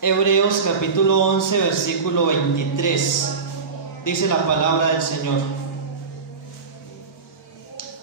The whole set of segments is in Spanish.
Hebreos capítulo 11, versículo 23. Dice la palabra del Señor: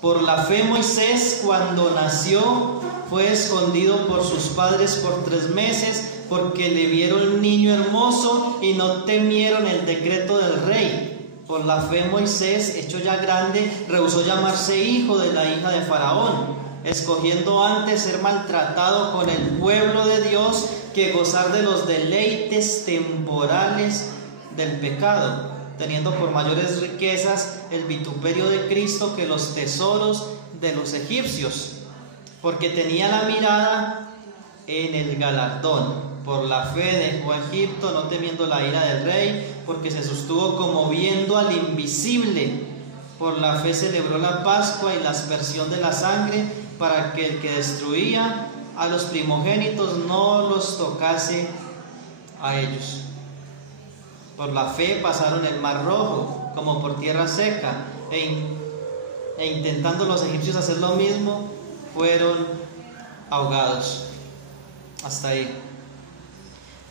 por la fe Moisés, cuando nació, fue escondido por sus padres por 3 meses, porque le vieron niño hermoso y no temieron el decreto del rey. Por la fe Moisés, hecho ya grande, rehusó llamarse hijo de la hija de Faraón, escogiendo antes ser maltratado con el pueblo de Dios que gozar de los deleites temporales del pecado, teniendo por mayores riquezas el vituperio de Cristo que los tesoros de los egipcios, porque tenía la mirada en el galardón. Por la fe dejó a Egipto, no temiendo la ira del rey, porque se sostuvo como viendo al invisible. Por la fe celebró la Pascua y la aspersión de la sangre, para que el que destruía a los primogénitos no los tocase a ellos. Por la fe pasaron el mar rojo como por tierra seca, e intentando los egipcios hacer lo mismo, fueron ahogados. Hasta ahí.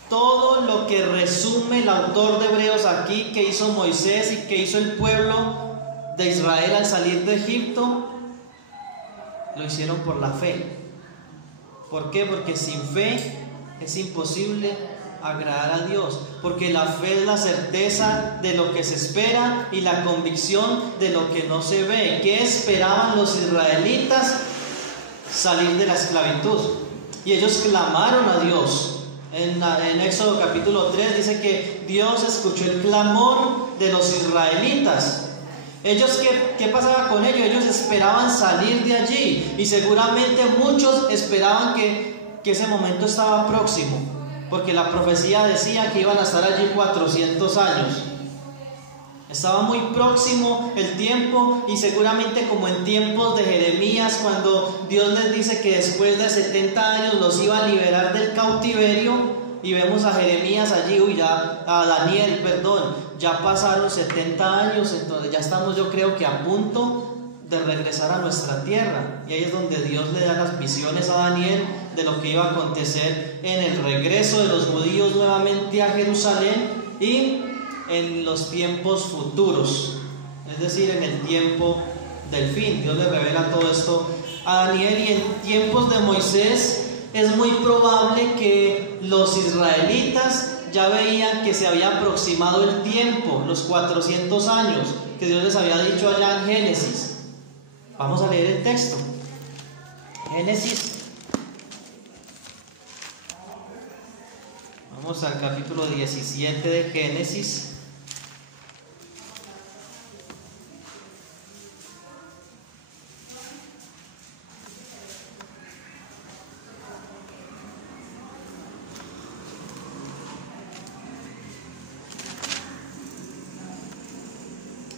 Todo lo que resume el autor de Hebreos aquí, que hizo Moisés y que hizo el pueblo de Israel al salir de Egipto, lo hicieron por la fe. ¿Por qué? Porque sin fe es imposible agradar a Dios, porque la fe es la certeza de lo que se espera y la convicción de lo que no se ve. ¿Qué esperaban los israelitas? Salir de la esclavitud, y ellos clamaron a Dios. En Éxodo capítulo 3 dice que Dios escuchó el clamor de los israelitas. Ellos, ¿qué pasaba con ellos? Ellos esperaban salir de allí, y seguramente muchos esperaban que ese momento estaba próximo, porque la profecía decía que iban a estar allí 400 años. Estaba muy próximo el tiempo, y seguramente como en tiempos de Jeremías, cuando Dios les dice que después de 70 años los iba a liberar del cautiverio, y vemos a Jeremías allí, a Daniel, perdón, ya pasaron 70 años, entonces ya estamos, yo creo que a punto de regresar a nuestra tierra. Y ahí es donde Dios le da las visiones a Daniel de lo que iba a acontecer en el regreso de los judíos nuevamente a Jerusalén y en los tiempos futuros, es decir, en el tiempo del fin. Dios le revela todo esto a Daniel. Y en tiempos de Moisés es muy probable que los israelitas ya veían que se había aproximado el tiempo, los 400 años que Dios les había dicho allá en Génesis. Vamos a leer el texto. Génesis. Vamos al capítulo 17 de Génesis.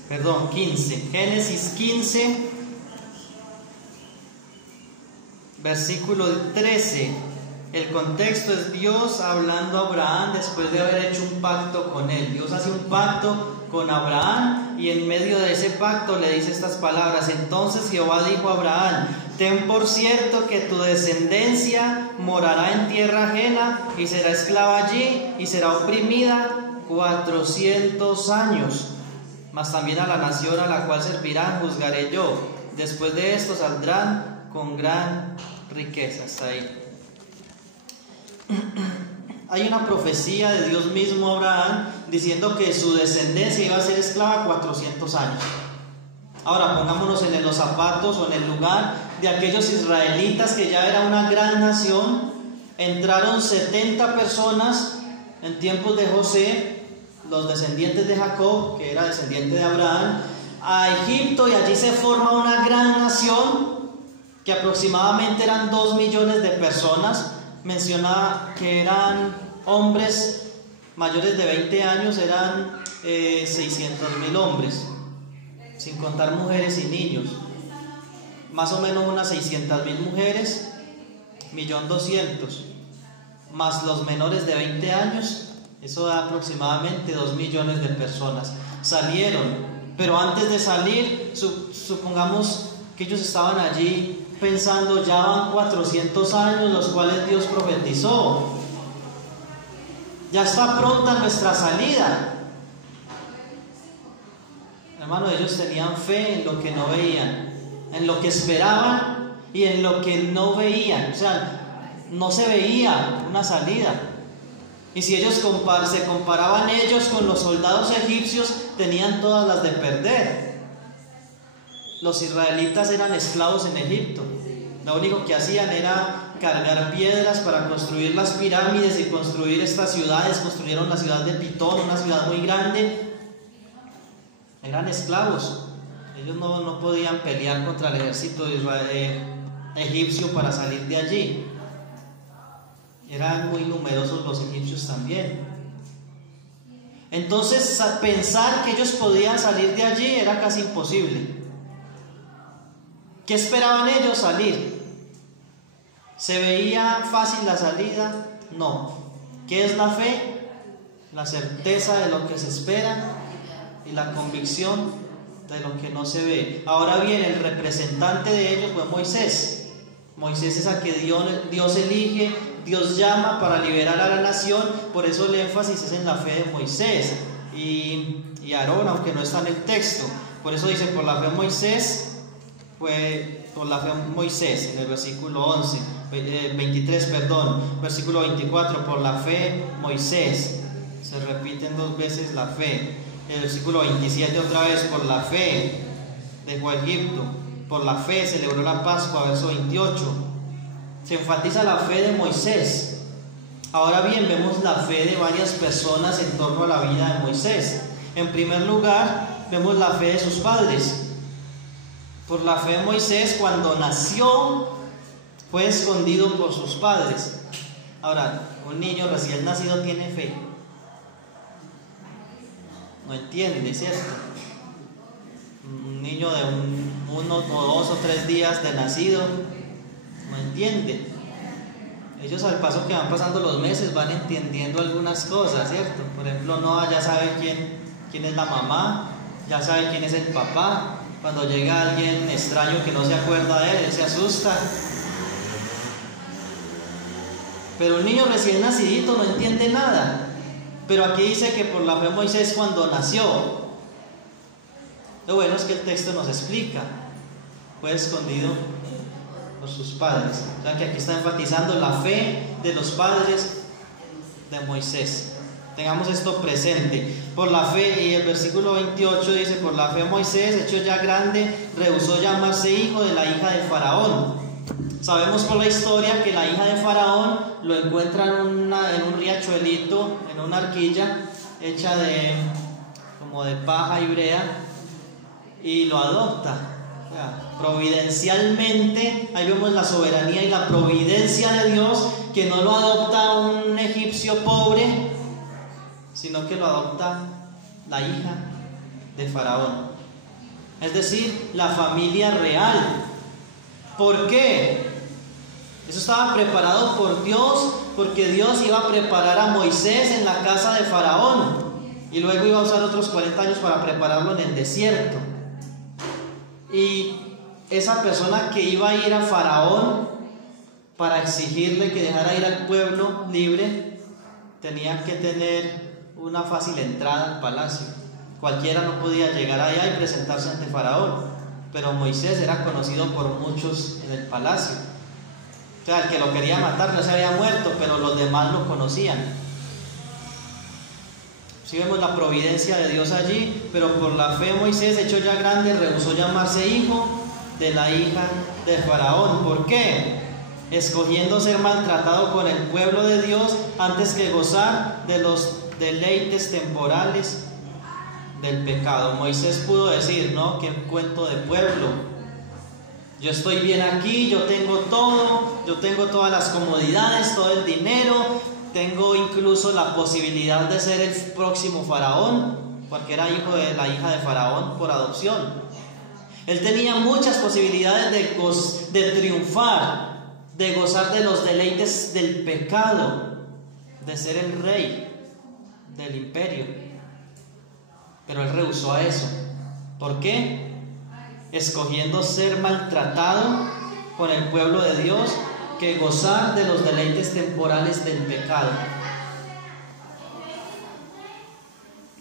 Perdón, 15. Génesis 15, versículo 13. El contexto es Dios hablando a Abraham después de haber hecho un pacto con él. Dios hace un pacto con Abraham, y en medio de ese pacto le dice estas palabras: entonces Jehová dijo a Abraham: ten por cierto que tu descendencia morará en tierra ajena, y será esclava allí, y será oprimida 400 años. Mas también a la nación a la cual servirán juzgaré yo. Después de esto saldrán con gran riqueza. Hasta ahí. Hay una profecía de Dios mismo a Abraham diciendo que su descendencia iba a ser esclava 400 años. Ahora pongámonos en los zapatos o en el lugar de aquellos israelitas, que ya era una gran nación. Entraron 70 personas en tiempos de José, los descendientes de Jacob, que era descendiente de Abraham, a Egipto, y allí se forma una gran nación que aproximadamente eran 2 millones de personas. Menciona que eran hombres mayores de 20 años, eran 600,000 hombres, sin contar mujeres y niños. Más o menos unas 600,000 mujeres, 1.200,000, más los menores de 20 años. Eso da aproximadamente 2 millones de personas. Salieron, pero antes de salir, supongamos que ellos estaban allí pensando: ya van 400 años los cuales Dios profetizó. Ya está pronta nuestra salida. Hermano, ellos tenían fe en lo que no veían, en lo que esperaban y en lo que no veían. O sea, no se veía una salida. Y si ellos se comparaban ellos con los soldados egipcios, tenían todas las de perder. Los israelitas eran esclavos en Egipto. Lo único que hacían era cargar piedras para construir las pirámides y construir estas ciudades. Construyeron la ciudad de Pitón, una ciudad muy grande. Eran esclavos. Ellos no podían pelear contra el ejército egipcio para salir de allí. Eran muy numerosos los egipcios también. Entonces, pensar que ellos podían salir de allí era casi imposible. ¿Qué esperaban ellos? Salir. ¿Se veía fácil la salida? No. ¿Qué es la fe? La certeza de lo que se espera y la convicción de lo que no se ve. Ahora bien, el representante de ellos fue Moisés. Moisés es a que Dios elige, Dios llama para liberar a la nación. Por eso el énfasis es en la fe de Moisés y Aarón, aunque no está en el texto. Por eso dice, por la fe Moisés, en el versículo 23, versículo 24, por la fe Moisés. Se repiten dos veces la fe. El versículo 27 otra vez, por la fe dejó Egipto, por la fe celebró la Pascua, verso 28. Se enfatiza la fe de Moisés. Ahora bien, vemos la fe de varias personas en torno a la vida de Moisés. En primer lugar, vemos la fe de sus padres. Por la fe de Moisés, cuando nació, fue escondido por sus padres. Ahora, un niño recién nacido tiene fe. No entiende, ¿cierto? Un niño de 1 o 2 o 3 días de nacido no entiende. Ellos, al paso que van pasando los meses, van entendiendo algunas cosas, ¿cierto? Por ejemplo, Noah ya sabe quién es la mamá, ya sabe quién es el papá. Cuando llega alguien extraño que no se acuerda de él se asusta. Pero un niño recién nacidito no entiende nada. Pero aquí dice que por la fe Moisés cuando nació. Lo bueno es que el texto nos explica. Fue escondido por sus padres. O sea que aquí está enfatizando la fe de los padres de Moisés. Tengamos esto presente. Por la fe, y el versículo 28 dice, por la fe Moisés, hecho ya grande, rehusó llamarse hijo de la hija de Faraón. Sabemos por la historia que la hija de Faraón lo encuentra en un riachuelito, en una arquilla hecha como de paja y brea, y lo adopta. O sea, providencialmente, ahí vemos la soberanía y la providencia de Dios, que no lo adopta un egipcio pobre, sino que lo adopta la hija de Faraón, es decir, la familia real. ¿Por qué? Eso estaba preparado por Dios, porque Dios iba a preparar a Moisés en la casa de Faraón y luego iba a usar otros 40 años para prepararlo en el desierto. Y esa persona que iba a ir a Faraón para exigirle que dejara ir al pueblo libre, tenía que tener una fácil entrada al palacio. Cualquiera no podía llegar allá y presentarse ante Faraón, pero Moisés era conocido por muchos en el palacio. O sea, el que lo quería matar no se había muerto, pero los demás lo conocían. Si vemos la providencia de Dios allí, pero por la fe Moisés, hecho ya grande, rehusó llamarse hijo de la hija de Faraón. ¿Por qué? Escogiendo ser maltratado con el pueblo de Dios antes que gozar de los deleites temporales del pecado. Moisés pudo decir, ¿no? Qué cuento de pueblo. Yo estoy bien aquí, yo tengo todo, yo tengo todas las comodidades, todo el dinero, tengo incluso la posibilidad de ser el próximo faraón, porque era hijo de la hija de Faraón por adopción. Él tenía muchas posibilidades de triunfar, de gozar de los deleites del pecado, de ser el rey del imperio, pero él rehusó a eso. ¿Por qué? Escogiendo ser maltratado con el pueblo de Dios que gozar de los deleites temporales del pecado.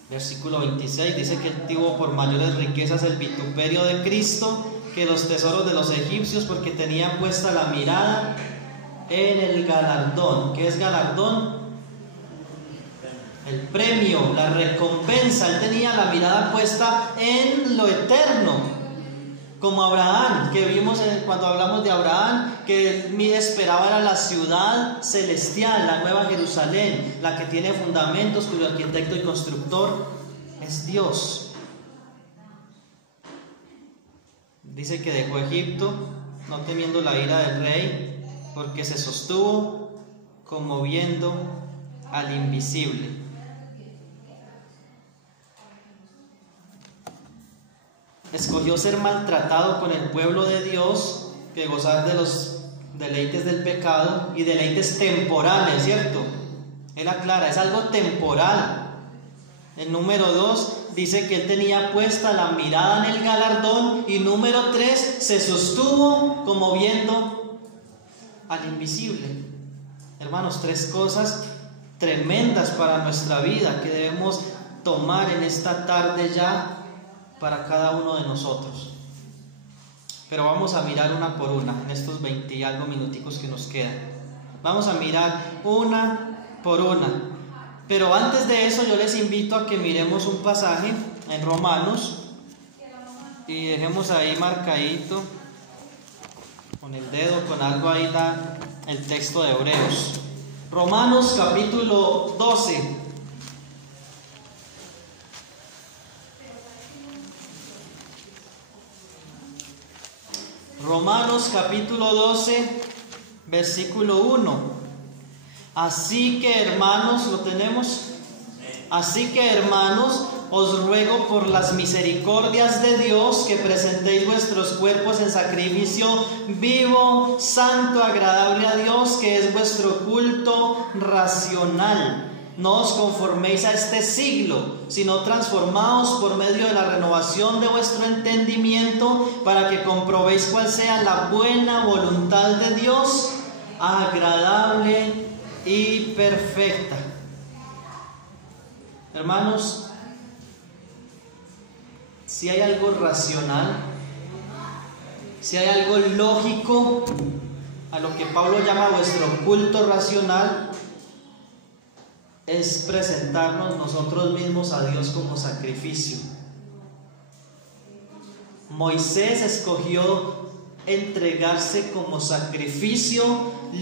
Versículo 26 dice que él tuvo por mayores riquezas el vituperio de Cristo que los tesoros de los egipcios, porque tenía puesta la mirada en el galardón. ¿Qué es galardón? El premio, la recompensa. Él tenía la mirada puesta en lo eterno, como Abraham, que vimos cuando hablamos de Abraham, que él esperaba era la ciudad celestial, la nueva Jerusalén, la que tiene fundamentos, cuyo arquitecto y constructor es Dios. Dice que dejó Egipto, no temiendo la ira del rey, porque se sostuvo como viendo al invisible. Escogió ser maltratado con el pueblo de Dios que gozar de los deleites del pecado y deleites temporales, ¿cierto? Él aclara, es algo temporal. El número 2 dice que él tenía puesta la mirada en el galardón, y número 3, se sostuvo como viendo al invisible. Hermanos, 3 cosas tremendas para nuestra vida que debemos tomar en esta tarde ya para cada uno de nosotros. Pero vamos a mirar una por una en estos 20 y algo minuticos que nos quedan. Vamos a mirar una por una. Pero antes de eso yo les invito a que miremos un pasaje en Romanos y dejemos ahí marcadito con el dedo, con algo ahí el texto de Hebreos. Romanos capítulo 12. Romanos capítulo 12, versículo 1. Así que hermanos, ¿lo tenemos? Así que hermanos, os ruego por las misericordias de Dios que presentéis vuestros cuerpos en sacrificio vivo, santo, agradable a Dios, que es vuestro culto racional. No os conforméis a este siglo, sino transformaos por medio de la renovación de vuestro entendimiento, para que comprobéis cuál sea la buena voluntad de Dios, agradable y perfecta. Hermanos, si hay algo racional, si hay algo lógico a lo que Pablo llama vuestro culto racional, es presentarnos nosotros mismos a Dios como sacrificio. Moisés escogió entregarse como sacrificio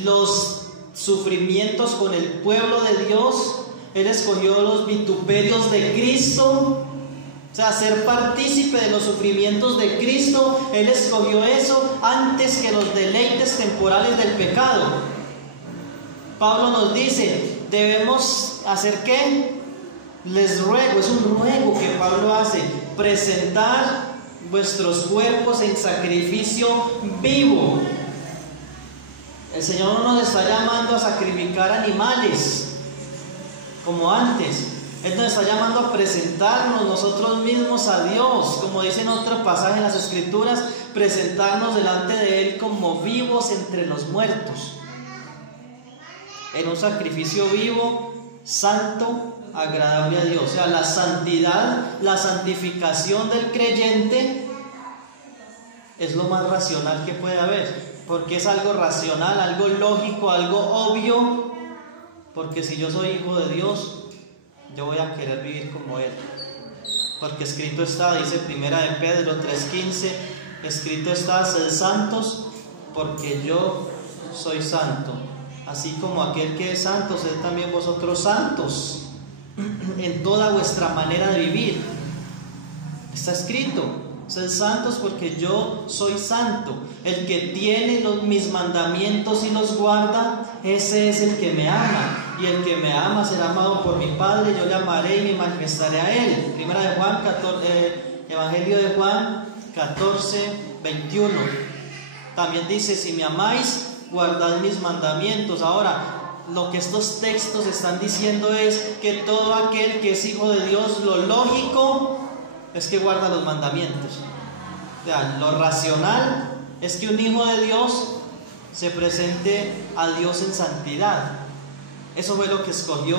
los sufrimientos con el pueblo de Dios. Él escogió los vituperios de Cristo, o sea, ser partícipe de los sufrimientos de Cristo. Él escogió eso antes que los deleites temporales del pecado. Pablo nos dice, debemos hacer ¿qué? Les ruego, es un ruego que Pablo hace, presentar vuestros cuerpos en sacrificio vivo. El Señor no nos está llamando a sacrificar animales como antes. Él nos está llamando a presentarnos nosotros mismos a Dios, como dice en otro pasaje en las Escrituras, presentarnos delante de Él como vivos entre los muertos, en un sacrificio vivo, santo, agradable a Dios. O sea, la santidad, la santificación del creyente es lo más racional que puede haber, porque es algo racional, algo lógico, algo obvio, porque si yo soy hijo de Dios, yo voy a querer vivir como Él, porque escrito está, dice Primera de Pedro 3:15, escrito está, sed santos, porque yo soy santo, así como aquel que es santo, sed también vosotros santos en toda vuestra manera de vivir. Está escrito, sed santos porque yo soy santo. El que tiene mis mandamientos y los guarda, ese es el que me ama. Y el que me ama será amado por mi Padre, yo le amaré y me manifestaré a él. Primera de Juan 14, Evangelio de Juan 14:21. También dice, si me amáis, guardad mis mandamientos. Ahora, lo que estos textos están diciendo es que todo aquel que es hijo de Dios, lo lógico es que guarda los mandamientos. O sea, lo racional es que un hijo de Dios se presente a Dios en santidad. Eso fue lo que escogió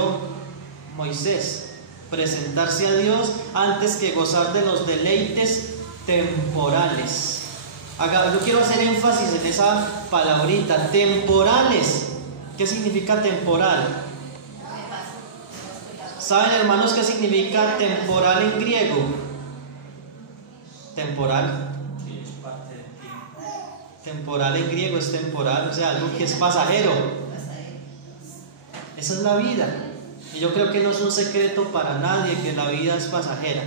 Moisés. presentarse a Dios antes que gozar de los deleites temporales. Yo quiero hacer énfasis en esa palabrita, temporales. ¿Qué significa temporal? ¿Saben, hermanos, qué significa temporal en griego? Temporal. Temporal en griego es temporal, o sea, algo que es pasajero. Esa es la vida. Y yo creo que no es un secreto para nadie que la vida es pasajera.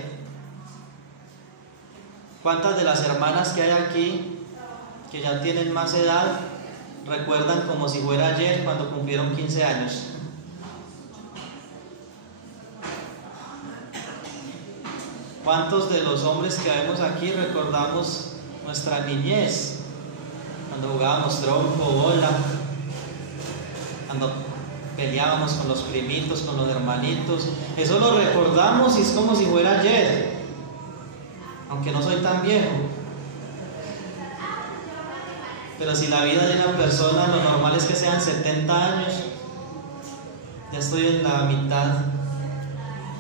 ¿Cuántas de las hermanas que hay aquí, que ya tienen más edad, recuerdan como si fuera ayer cuando cumplieron 15 años? ¿Cuántos de los hombres que vemos aquí recordamos nuestra niñez? Cuando jugábamos tronco, bola, cuando peleábamos con los primitos, con los hermanitos. Eso lo recordamos y es como si fuera ayer, aunque no soy tan viejo. Pero si la vida de una persona, lo normal es que sean 70 años. Ya estoy en la mitad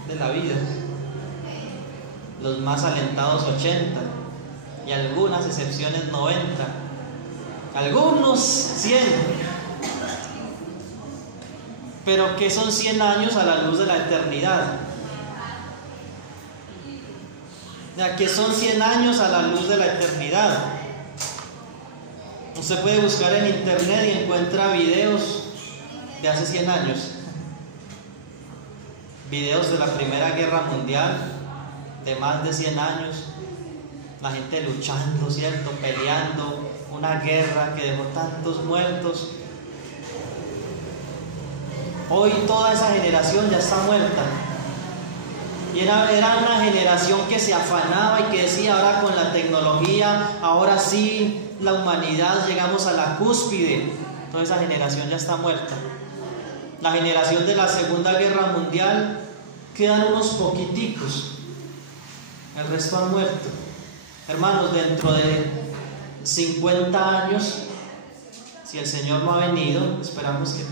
de la vida. Los más alentados 80 y algunas excepciones 90, algunos 100. Pero ¿qué son 100 años a la luz de la eternidad? ¿Qué son 100 años a la luz de la eternidad? Usted puede buscar en internet y encuentra videos de hace 100 años, videos de la Primera Guerra Mundial, de más de 100 años, la gente luchando, ¿cierto? Peleando, una guerra que dejó tantos muertos. Hoy toda esa generación ya está muerta. Y era una generación que se afanaba y que decía, ahora con la tecnología, ahora sí, la humanidad llegamos a la cúspide. Toda esa generación ya está muerta. La generación de la Segunda Guerra Mundial, quedan unos poquiticos. El resto han muerto. Hermanos, dentro de 50 años, si el Señor no ha venido, esperamos que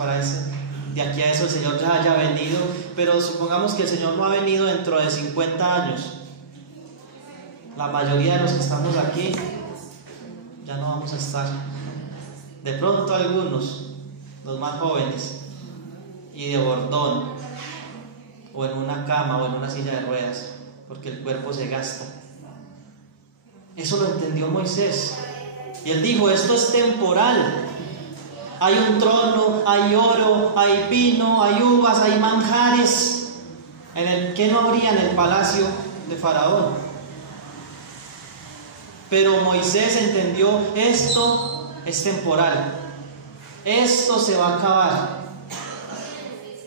de aquí a eso el Señor ya haya venido, pero supongamos que el Señor no ha venido dentro de 50 años. La mayoría de los que estamos aquí ya no vamos a estar. De pronto algunos, los más jóvenes, y de bordón, o en una cama, o en una silla de ruedas, porque el cuerpo se gasta. Eso lo entendió Moisés. Y él dijo, esto es temporal. Hay un trono, hay oro, hay vino, hay uvas, hay manjares. ¿Qué no habría en el palacio de Faraón? Pero Moisés entendió, esto es temporal. Esto se va a acabar.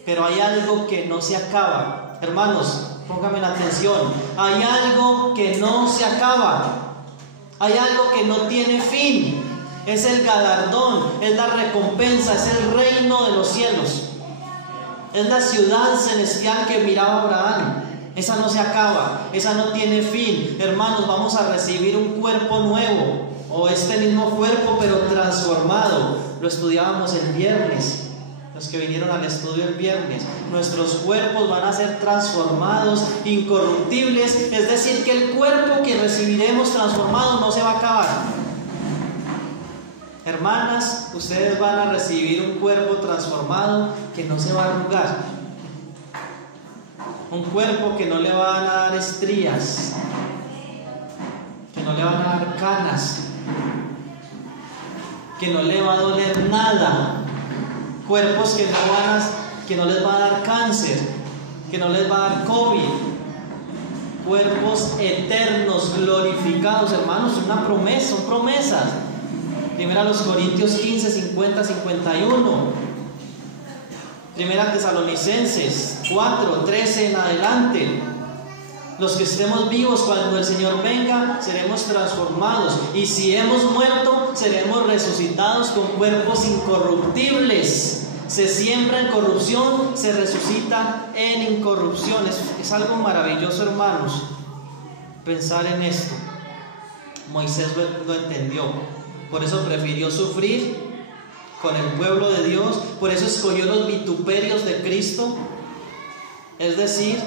Pero hay algo que no se acaba. Hermanos, pónganme la atención. Hay algo que no se acaba. Hay algo que no tiene fin. Es el galardón, es la recompensa, es el reino de los cielos. Es la ciudad celestial que miraba Abraham. Esa no se acaba, esa no tiene fin. Hermanos, vamos a recibir un cuerpo nuevo, o este mismo cuerpo pero transformado. Lo estudiábamos el viernes. Los que vinieron al estudio el viernes, nuestros cuerpos van a ser transformados, incorruptibles, es decir, que el cuerpo que recibiremos transformado no se va a acabar. Hermanas, ustedes van a recibir un cuerpo transformado que no se va a arrugar, un cuerpo que no le van a dar estrías, que no le van a dar canas, que no le va a doler nada. Cuerpos que no les va a dar cáncer, que no les va a dar COVID. Cuerpos eternos, glorificados, hermanos, una promesa, son promesas. Primera los Corintios 15, 50, 51. Primera Tesalonicenses 4, 13 en adelante. Los que estemos vivos cuando el Señor venga, seremos transformados. Y si hemos muerto, seremos resucitados con cuerpos incorruptibles. Se siembra en corrupción, se resucita en incorrupción. Es algo maravilloso, hermanos, pensar en esto. Moisés lo entendió. Por eso prefirió sufrir con el pueblo de Dios. Por eso escogió los vituperios de Cristo. Es decir,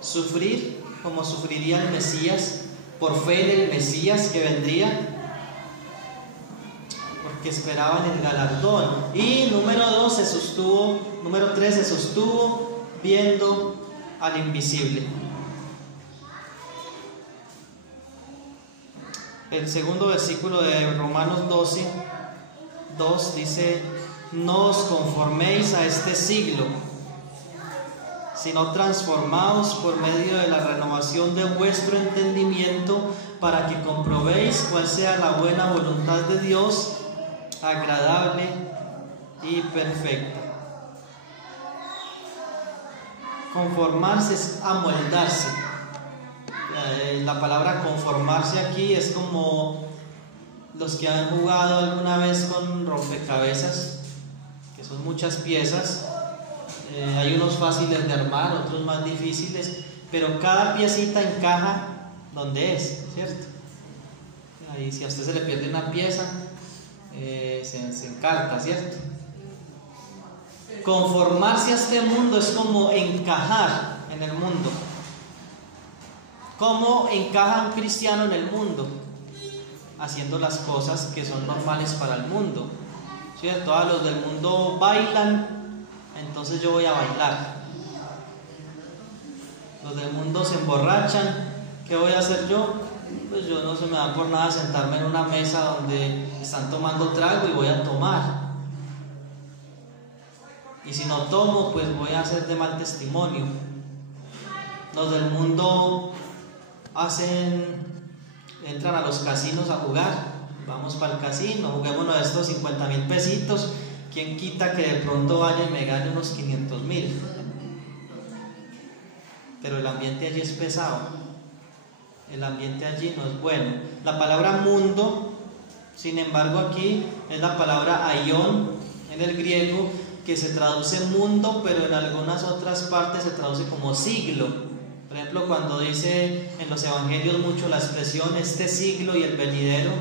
sufrir como sufriría el Mesías, por fe en el Mesías que vendría, porque esperaban el galardón. Y número 3 se sostuvo viendo al invisible. El segundo versículo de Romanos 12:2 dice: no os conforméis a este siglo, sino transformaos por medio de la renovación de vuestro entendimiento, para que comprobéis cuál sea la buena voluntad de Dios, agradable y perfecta. Conformarse es amoldarse. La palabra conformarse aquí es como los que han jugado alguna vez con rompecabezas, que son muchas piezas. Hay unos fáciles de armar, otros más difíciles, pero cada piecita encaja donde es, ¿cierto? Ahí, si a usted se le pierde una pieza, se encarta, ¿cierto? Conformarse a este mundo es como encajar en el mundo. ¿Cómo encaja un cristiano en el mundo? Haciendo las cosas que son normales para el mundo, ¿cierto? Los del mundo bailan, entonces yo voy a bailar. Los del mundo se emborrachan, ¿qué voy a hacer yo? Pues yo no se me da por nada sentarme en una mesa donde están tomando trago y voy a tomar. Y si no tomo, pues voy a hacer de mal testimonio. Los del mundo entran a los casinos a jugar. Vamos para el casino, juguémonos estos 50,000 pesitos. ¿Quién quita que de pronto vaya y me gane unos 500,000? Pero el ambiente allí es pesado. El ambiente allí no es bueno. La palabra mundo, sin embargo, aquí es la palabra aion en el griego, que se traduce mundo, pero en algunas otras partes se traduce como siglo. Por ejemplo, cuando dice en los evangelios mucho la expresión este siglo y el venidero,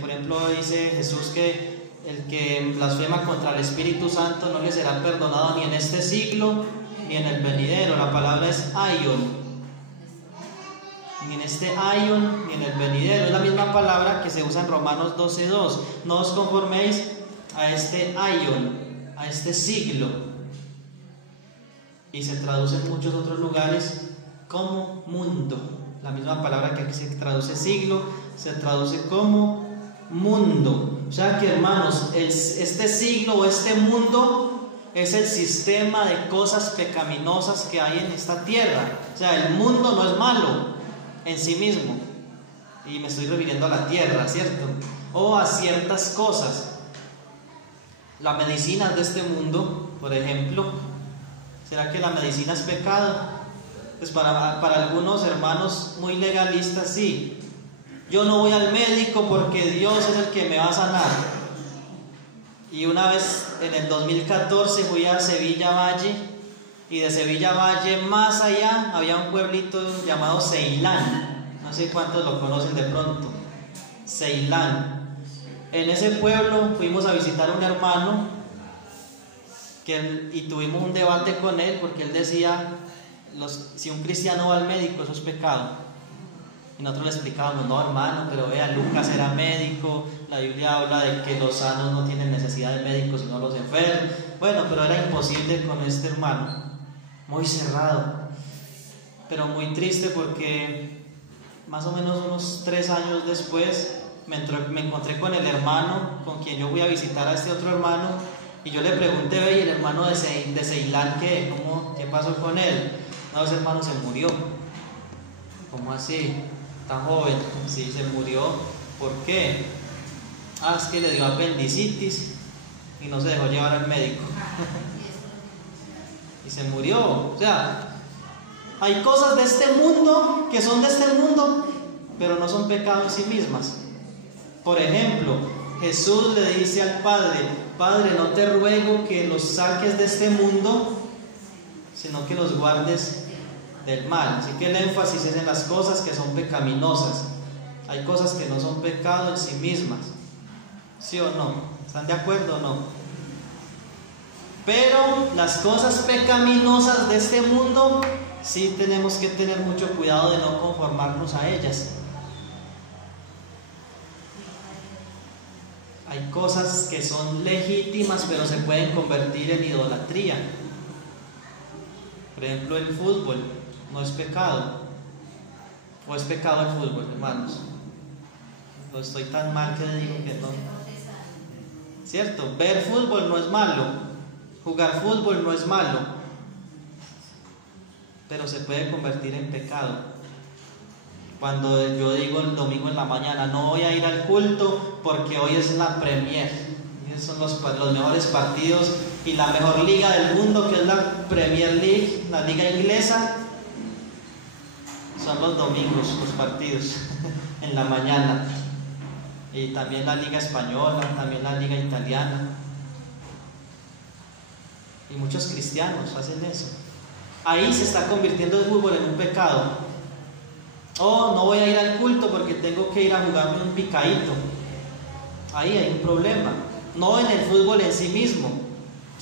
por ejemplo dice Jesús que el que blasfema contra el Espíritu Santo no le será perdonado ni en este siglo ni en el venidero. La palabra es aion, ni en este aion ni en el venidero. Es la misma palabra que se usa en Romanos 12:2. No os conforméis a este aion, a este siglo. Y se traduce en muchos otros lugares como mundo. La misma palabra que aquí se traduce siglo, se traduce como mundo. O sea que, hermanos, este siglo o este mundo es el sistema de cosas pecaminosas que hay en esta tierra. O sea, el mundo no es malo en sí mismo, y me estoy refiriendo a la tierra, ¿cierto? O a ciertas cosas. La medicina de este mundo, por ejemplo, ¿será que la medicina es pecado? Pues para algunos hermanos muy legalistas, sí. Yo no voy al médico porque Dios es el que me va a sanar. Y una vez en el 2014 fui a Sevilla Valle, y de Sevilla Valle más allá había un pueblito llamado Ceilán. No sé cuántos lo conocen de pronto. Ceilán. En ese pueblo fuimos a visitar a un hermano y tuvimos un debate con él, porque él decía, si un cristiano va al médico, eso es pecado. Y nosotros le explicábamos: no, hermano, pero vea, Lucas era médico, la Biblia habla de que los sanos no tienen necesidad de médicos sino los enfermos. Bueno, pero era imposible con este hermano, muy cerrado, pero muy triste, porque más o menos unos 3 años después me encontré con el hermano con quien yo fui a visitar a este otro hermano, y yo le pregunté: ve, ¿y el hermano de Ceilán qué? ¿Qué pasó con él? No, ese hermano se murió. ¿Cómo así? ¿Tan joven? Sí, se murió. ¿Por qué? Es que le dio apendicitis y no se dejó llevar al médico. Y se murió. O sea, hay cosas de este mundo que son de este mundo, pero no son pecado en sí mismas. Por ejemplo, Jesús le dice al Padre: Padre, no te ruego que los saques de este mundo, sino que los guardes del mal. Así que el énfasis es en las cosas que son pecaminosas. Hay cosas que no son pecado en sí mismas, ¿sí o no? ¿Están de acuerdo o no? Pero las cosas pecaminosas de este mundo sí tenemos que tener mucho cuidado de no conformarnos a ellas. Hay cosas que son legítimas, pero se pueden convertir en idolatría. Por ejemplo, el fútbol no es pecado. ¿O es pecado el fútbol, hermanos? No estoy tan mal que digo que no. ¿Cierto? Ver fútbol no es malo. Jugar fútbol no es malo. Pero se puede convertir en pecado. Cuando yo digo el domingo en la mañana, no voy a ir al culto porque hoy es la Premier. Esos son los mejores partidos y la mejor liga del mundo, que es la Premier League, la liga inglesa. Son los domingos, los partidos, en la mañana. Y también la liga española, también la liga italiana. Y muchos cristianos hacen eso. Ahí se está convirtiendo el fútbol en un pecado. Oh, no voy a ir al culto porque tengo que ir a jugarme un picadito. Ahí hay un problema. No en el fútbol en sí mismo,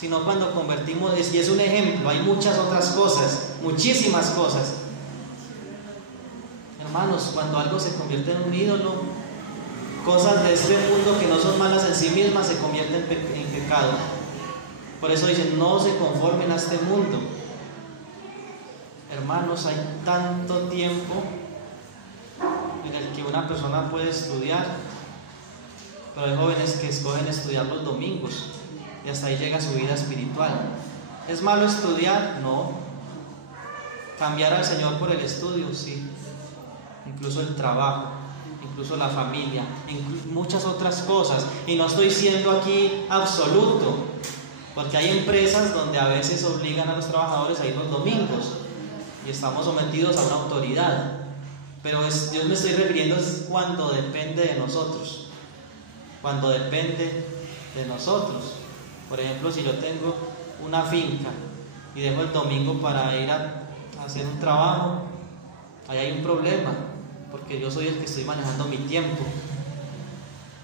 sino cuando convertimos, y es un ejemplo, hay muchas otras cosas, muchísimas cosas. Hermanos, cuando algo se convierte en un ídolo, cosas de este mundo que no son malas en sí mismas se convierten en pecado. Por eso dicen, no se conformen a este mundo. Hermanos, hay tanto tiempo en el que una persona puede estudiar, pero hay jóvenes que escogen estudiar los domingos y hasta ahí llega su vida espiritual. ¿Es malo estudiar? No. ¿Cambiar al Señor por el estudio? Sí. Incluso el trabajo, incluso la familia, muchas otras cosas. Y no estoy siendo aquí absoluto, porque hay empresas donde a veces obligan a los trabajadores a ir los domingos y estamos sometidos a una autoridad. Pero yo me estoy refiriendo cuando depende de nosotros. Cuando depende de nosotros. Por ejemplo, si yo tengo una finca y dejo el domingo para ir a hacer un trabajo, ahí hay un problema, porque yo soy el que estoy manejando mi tiempo.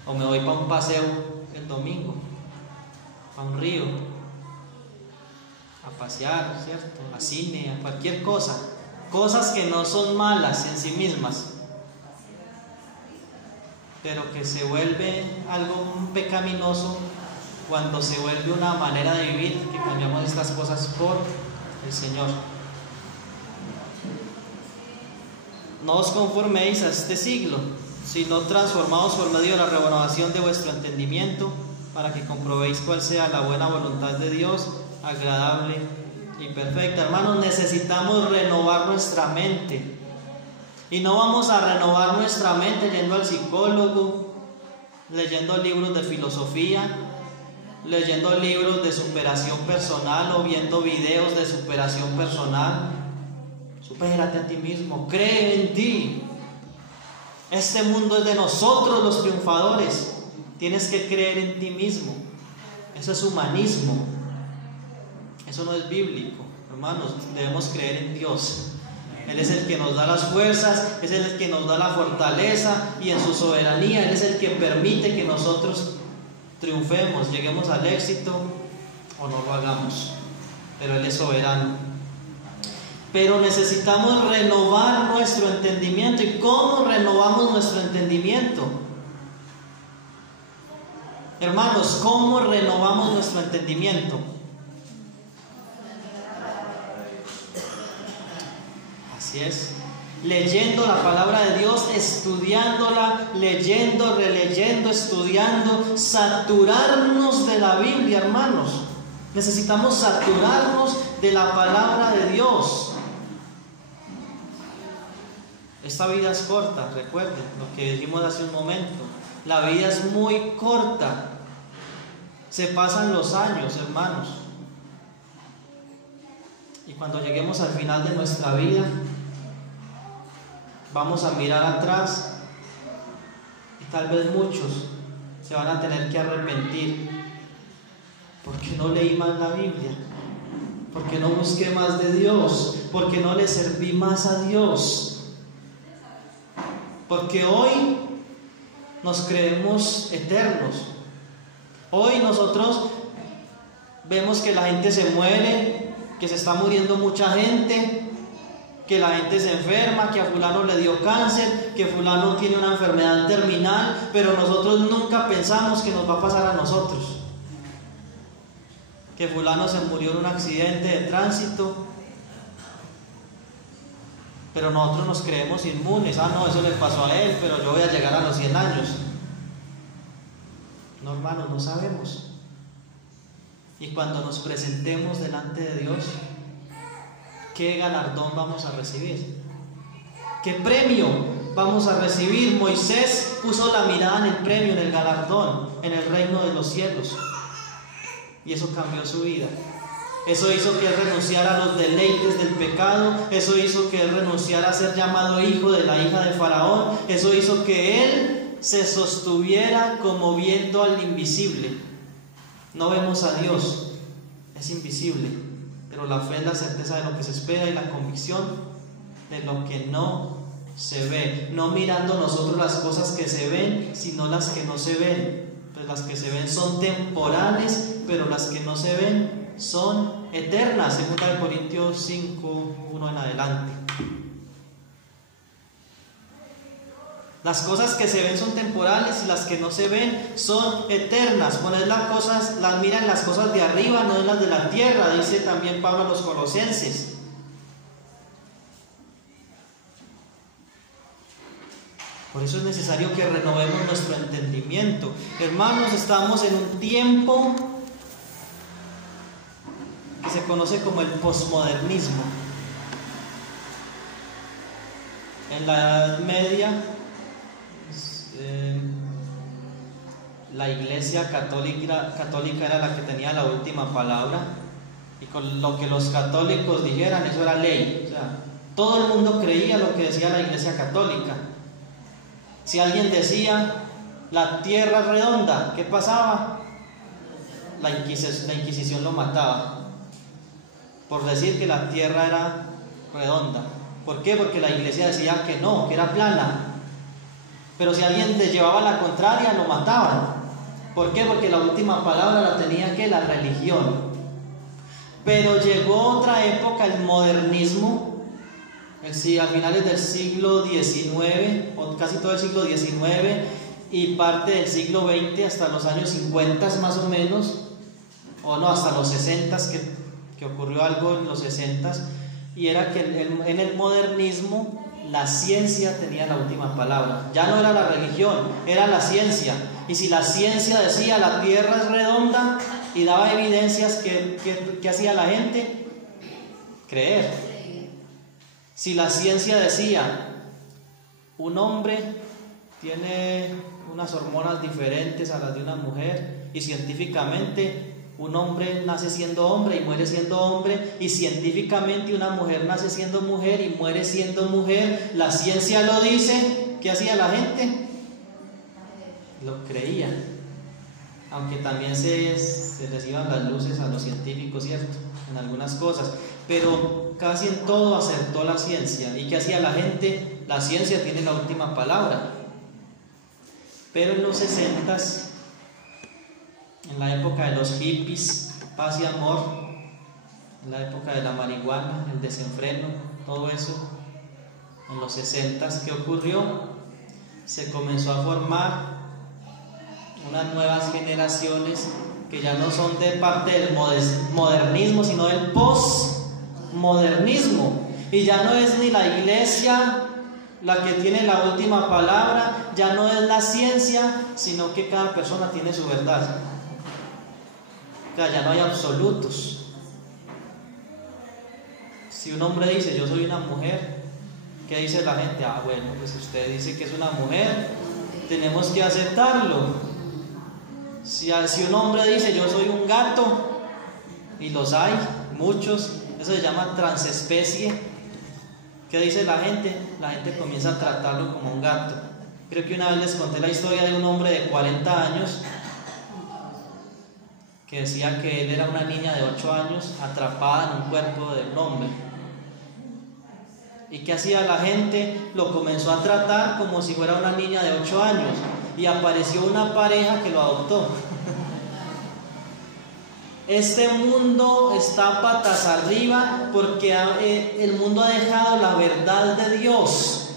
O me voy para un paseo el domingo, a un río, a pasear, ¿cierto? A cine, a cualquier cosa. Cosas que no son malas en sí mismas, pero que se vuelve algo pecaminoso cuando se vuelve una manera de vivir, que cambiamos estas cosas por el Señor. No os conforméis a este siglo, sino transformaos por medio de la renovación de vuestro entendimiento, para que comprobéis cuál sea la buena voluntad de Dios, agradable y perfecta. Hermanos, necesitamos renovar nuestra mente. Y no vamos a renovar nuestra mente yendo al psicólogo, leyendo libros de filosofía, leyendo libros de superación personal o viendo videos de superación personal. Supérate a ti mismo, cree en ti. Este mundo es de nosotros los triunfadores. Tienes que creer en ti mismo. Eso es humanismo. Eso no es bíblico. Hermanos, debemos creer en Dios. Él es el que nos da las fuerzas, es el que nos da la fortaleza, y en su soberanía Él es el que permite que nosotros triunfemos, lleguemos al éxito o no lo hagamos. Pero Él es soberano. Pero necesitamos renovar nuestro entendimiento. ¿Y cómo renovamos nuestro entendimiento? Hermanos, ¿cómo renovamos nuestro entendimiento? Así es, leyendo la palabra de Dios, estudiándola, leyendo, releyendo, estudiando, saturarnos de la Biblia, hermanos. Necesitamos saturarnos de la palabra de Dios. Esta vida es corta, recuerden lo que dijimos hace un momento. La vida es muy corta. Se pasan los años, hermanos. Y cuando lleguemos al final de nuestra vida, vamos a mirar atrás y tal vez muchos se van a tener que arrepentir porque no leí más la Biblia, porque no busqué más de Dios, porque no le serví más a Dios. Porque hoy nos creemos eternos. Hoy nosotros vemos que la gente se muere, que se está muriendo mucha gente, que la gente se enferma, que a fulano le dio cáncer, que fulano tiene una enfermedad terminal, pero nosotros nunca pensamos que nos va a pasar a nosotros. Que fulano se murió en un accidente de tránsito, pero nosotros nos creemos inmunes. No, eso le pasó a él, pero yo voy a llegar a los 100 años. No, hermanos, no sabemos. Y cuando nos presentemos delante de Dios, ¿qué galardón vamos a recibir? ¿Qué premio vamos a recibir? Moisés puso la mirada en el premio, en el galardón, en el reino de los cielos. Y eso cambió su vida. Eso hizo que él renunciara a los deleites del pecado. Eso hizo que él renunciara a ser llamado hijo de la hija de Faraón. Eso hizo que él se sostuviera como viendo al invisible. No vemos a Dios, es invisible, pero la fe es la certeza de lo que se espera y la convicción de lo que no se ve. No mirando nosotros las cosas que se ven, sino las que no se ven. Pues las que se ven son temporales, pero las que no se ven son eternas. 2 Corintios 5, 1 en adelante. Las cosas que se ven son temporales y las que no se ven son eternas. Poner las cosas, las mira en las cosas de arriba, no en las de la tierra, dice también Pablo a los Colosenses. Por eso es necesario que renovemos nuestro entendimiento. Hermanos, estamos en un tiempo que se conoce como el posmodernismo. En la Edad Media, la Iglesia católica era la que tenía la última palabra, y con lo que los católicos dijeran, eso era ley. O sea, todo el mundo creía lo que decía la Iglesia católica. Si alguien decía la tierra es redonda, ¿qué pasaba? La Inquisición lo mataba por decir que la tierra era redonda. ¿Por qué? Porque la iglesia decía que no, que era plana. Pero si alguien te llevaba la contraria, lo mataban. ¿Por qué? Porque la última palabra la tenía que la religión. Pero llegó otra época, el modernismo, a finales del siglo XIX, o casi todo el siglo XIX, y parte del siglo XX hasta los años 50 más o menos, o no, hasta los 60, que ocurrió algo en los 60, y era que en el modernismo la ciencia tenía la última palabra. Ya no era la religión, era la ciencia. Y si la ciencia decía la tierra es redonda y daba evidencias, ¿qué hacía la gente? Creer. Si la ciencia decía un hombre tiene unas hormonas diferentes a las de una mujer, y científicamente un hombre nace siendo hombre y muere siendo hombre, y científicamente una mujer nace siendo mujer y muere siendo mujer, la ciencia lo dice, ¿qué hacía la gente? Lo creía, aunque también se les iban las luces a los científicos, ¿cierto? En algunas cosas, pero casi en todo acertó la ciencia. ¿Y qué hacía la gente? La ciencia tiene la última palabra. Pero en los 60s, en la época de los hippies, paz y amor, en la época de la marihuana, el desenfreno, todo eso, en los 60s, ¿qué ocurrió? Se comenzó a formar unas nuevas generaciones que ya no son de parte del modernismo, sino del postmodernismo. Y ya no es ni la iglesia la que tiene la última palabra, ya no es la ciencia, sino que cada persona tiene su verdad. O sea, ya no hay absolutos. Si un hombre dice yo soy una mujer, ¿qué dice la gente? Bueno, pues si usted dice que es una mujer, tenemos que aceptarlo. Si un hombre dice yo soy un gato, y los hay, muchos, eso se llama transespecie, ¿qué dice la gente? La gente comienza a tratarlo como un gato. Creo que una vez les conté la historia de un hombre de 40 años que decía que él era una niña de 8 años atrapada en un cuerpo de un hombre. ¿Y qué hacía la gente? Lo comenzó a tratar como si fuera una niña de 8 años. Y apareció una pareja que lo adoptó. Este mundo está patas arriba porque el mundo ha dejado la verdad de Dios.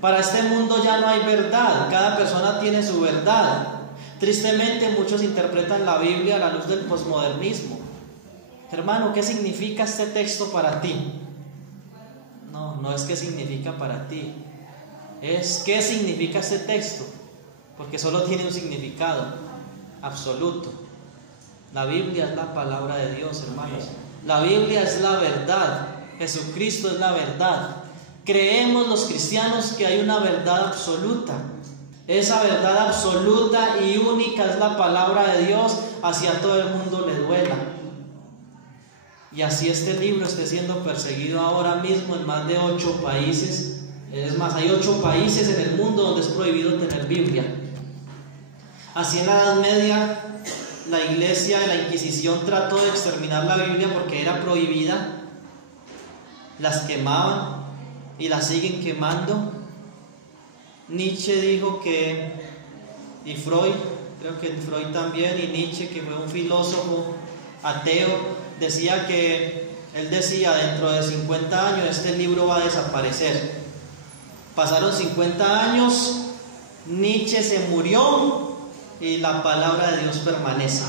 Para este mundo ya no hay verdad, cada persona tiene su verdad. Tristemente muchos interpretan la Biblia a la luz del posmodernismo. Hermano, ¿qué significa este texto para ti? No es qué significa para ti, es qué significa este texto, porque solo tiene un significado absoluto. La Biblia es la palabra de Dios, hermanos. La Biblia es la verdad. Jesucristo es la verdad. Creemos los cristianos que hay una verdad absoluta. Esa verdad absoluta y única es la palabra de Dios, hacia todo el mundo le duela. Y así este libro esté siendo perseguido ahora mismo en más de 8 países. Es más, hay 8 países en el mundo donde es prohibido tener Biblia. Así en la Edad Media la iglesia de la Inquisición trató de exterminar la Biblia porque era prohibida. Las quemaban y las siguen quemando. Nietzsche dijo que, y Freud, creo que Freud también, y Nietzsche, que fue un filósofo ateo, decía que, él decía, dentro de 50 años este libro va a desaparecer. Pasaron 50 años, Nietzsche se murió y la palabra de Dios permanece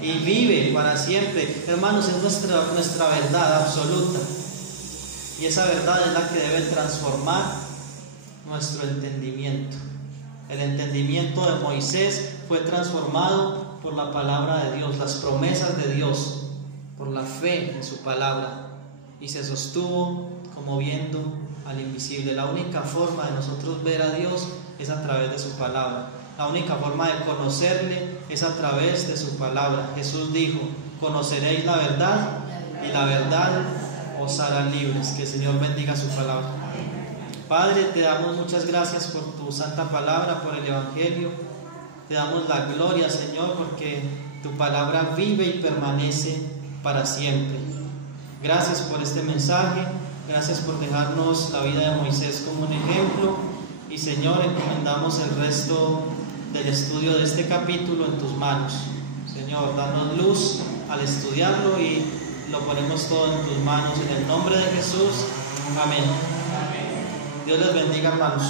y vive para siempre. Hermanos, es nuestra verdad absoluta, y esa verdad es la que debe transformar nuestro entendimiento. El entendimiento de Moisés fue transformado por la palabra de Dios, las promesas de Dios, por la fe en su palabra, y se sostuvo como viendo al invisible. La única forma de nosotros ver a Dios es a través de su palabra. La única forma de conocerle es a través de su palabra. Jesús dijo: conoceréis la verdad y la verdad os hará libres. Que el Señor bendiga su palabra. Padre, te damos muchas gracias por tu santa palabra, por el Evangelio. Te damos la gloria, Señor, porque tu palabra vive y permanece para siempre. Gracias por este mensaje, gracias por dejarnos la vida de Moisés como un ejemplo. Y Señor, encomendamos el resto del estudio de este capítulo en tus manos. Señor, danos luz al estudiarlo y lo ponemos todo en tus manos. En el nombre de Jesús, amén. Dios les bendiga, hermanos.